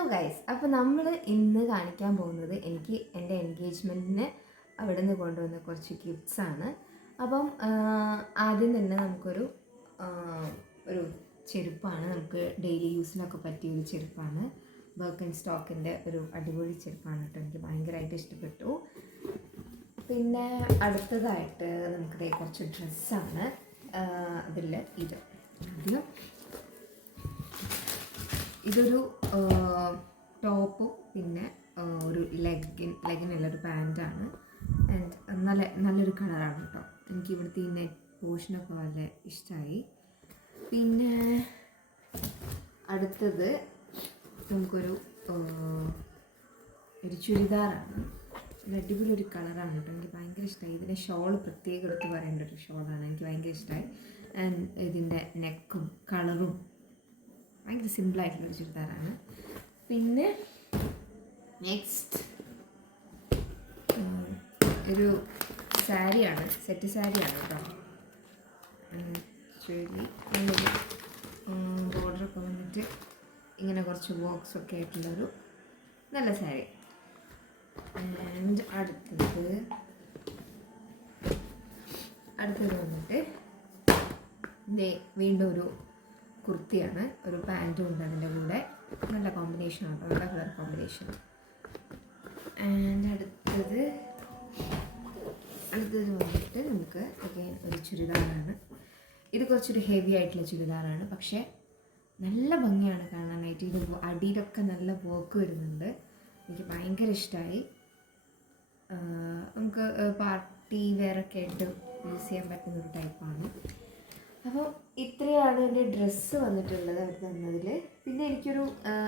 Hello guys, അപ്പോൾ നമ്മൾ ഇന്ന് കാണിക്കാൻ പോകുന്നത് എനിക്ക് എൻ്റെ എൻഗേജ്മെൻറ്റിന് അവിടെ നിന്ന് കൊണ്ടുവന്ന കുറച്ച് ഗിഫ്റ്റ്സാണ്. അപ്പം ആദ്യം തന്നെ നമുക്കൊരു ഒരു ചെരുപ്പാണ്, നമുക്ക് ഡെയിലി യൂസിനൊക്കെ പറ്റിയൊരു ചെരുപ്പാണ്. ബർക്കൻ സ്റ്റോക്കിൻ്റെ ഒരു അടിപൊളി ചെരുപ്പാണ് കേട്ടോ, എനിക്ക് ഭയങ്കരമായിട്ട് ഇഷ്ടപ്പെട്ടു. പിന്നെ അടുത്തതായിട്ട് നമുക്കിത് കുറച്ച് ഡ്രസ്സാണ്. അതിൽ ആദ്യം ഇതൊരു ടോപ്പും പിന്നെ ഒരു ലെഗിനുള്ള ഒരു പാൻറ്റാണ്. ആൻഡ് നല്ലൊരു കളറാണ് കേട്ടോ, എനിക്ക് ഇവിടുത്തെ ഈ നെറ്റ് പോർഷനൊക്കെ വളരെ ഇഷ്ടമായി. പിന്നെ അടുത്തത് നമുക്കൊരു ചുരിദാറാണ്. ഇത് അടിപൊളി ഒരു കളറാണ് കേട്ടോ, എനിക്ക് ഭയങ്കര ഇഷ്ടമായി. ഇതിൻ്റെ ഷോൾ പ്രത്യേകം എടുത്ത് പറയേണ്ട ഒരു ഷോളാണ്, എനിക്ക് ഭയങ്കര ഇഷ്ടമായി. ആൻഡ് ഇതിൻ്റെ നെക്കും കളറും ഭയങ്കര സിമ്പിളായിട്ടുള്ളൊരു ചുരിദാറാണ്. പിന്നെ നെക്സ്റ്റ് ഒരു സാരിയാണ്, സെറ്റ് സാരിയാണ് കേട്ടോ. ആക്ച്വലി നല്ലൊരു ബോർഡറൊക്കെ വന്നിട്ട് ഇങ്ങനെ കുറച്ച് ബോക്സൊക്കെ ആയിട്ടുള്ളൊരു നല്ല സാരി. ആൻഡ് അടുത്തത് വന്നിട്ട് വീണ്ടും ഒരു കുർത്തിയാണ്, ഒരു പാൻറ്റും ഉണ്ട് അതിൻ്റെ കൂടെ. നല്ല കോമ്പിനേഷനാണ്, നല്ല കളർ കോമ്പിനേഷൻ. ആൻഡ് അടുത്തത് വന്നിട്ട് നമുക്ക് അഗൈൻ ഒരു ചുരിദാറാണ്. ഇത് കുറച്ചൊരു ഹെവി ആയിട്ടുള്ള ചുരിദാറാണ്, പക്ഷേ നല്ല ഭംഗിയാണ് കാണാനായിട്ട്. ഇത് അടിയിലൊക്കെ നല്ല വർക്ക് വരുന്നുണ്ട്, എനിക്ക് ഭയങ്കര ഇഷ്ടമായി. നമുക്ക് പാർട്ടി വെയറൊക്കെ ആയിട്ട് യൂസ് ചെയ്യാൻ പറ്റുന്നൊരു ടൈപ്പാണ്. അപ്പോൾ ഇത്രയാണ് എൻ്റെ ഡ്രസ്സ് വന്നിട്ടുള്ളത് അവർ തന്നതിൽ. പിന്നെ എനിക്കൊരു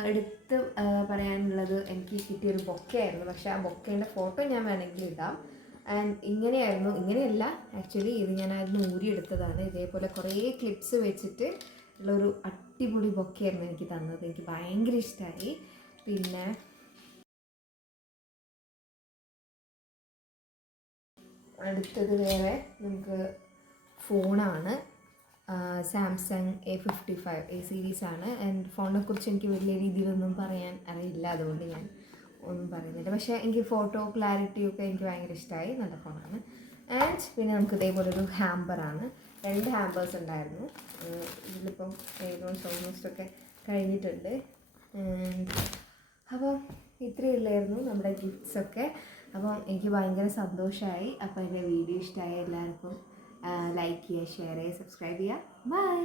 എടുത്ത് പറയാനുള്ളത്, എനിക്ക് കിട്ടിയൊരു ബൊക്കയായിരുന്നു. പക്ഷേ ആ ബൊക്കേൻ്റെ ഫോട്ടോ ഞാൻ വേണമെങ്കിൽ ഇടാം. ആൻഡ് ഇങ്ങനെയല്ല ആക്ച്വലി, ഇത് ഞാനായിരുന്നു ഊരിയെടുത്തതാണ്. ഇതേപോലെ കുറേ ക്ലിപ്സ് വെച്ചിട്ട് ഉള്ളൊരു അടിപൊളി ബൊക്കയായിരുന്നു എനിക്ക് തന്നത്, എനിക്ക് ഭയങ്കര ഇഷ്ടമായി. പിന്നെ അടുത്തത് വേറെ നമുക്ക് ഫോണാണ്, സാംസങ് A55 സീരീസാണ്. ആൻഡ് ഫോണിനെക്കുറിച്ച് എനിക്ക് വലിയ രീതിയിലൊന്നും പറയാൻ അറിയില്ല, അതുകൊണ്ട് ഞാൻ ഒന്നും പറയുന്നില്ല. പക്ഷേ എനിക്ക് ഫോട്ടോ ക്ലാരിറ്റിയൊക്കെ എനിക്ക് ഭയങ്കര ഇഷ്ടമായി, നല്ല ഫോണാണ്. ആൻഡ് പിന്നെ നമുക്ക് ഇതേപോലെ ഒരു ഹാമ്പറാണ്, 2 ഹാമ്പേഴ്സ് ഉണ്ടായിരുന്നു. ഇതിലിപ്പം ഓൾമോസ്റ്റ് ഒക്കെ കഴിഞ്ഞിട്ടുണ്ട്. അപ്പം ഇത്രയുള്ളായിരുന്നു നമ്മുടെ ഗിഫ്റ്റ്സൊക്കെ. അപ്പം എനിക്ക് ഭയങ്കര സന്തോഷമായി. അപ്പോൾ എൻ്റെ വീഡിയോ ഇഷ്ടമായ എല്ലാവർക്കും ലൈക്ക് ചെയ്യുക, ഷെയർ ചെയ്യുക, സബ്സ്ക്രൈബ് ചെയ്യുക. ബൈ.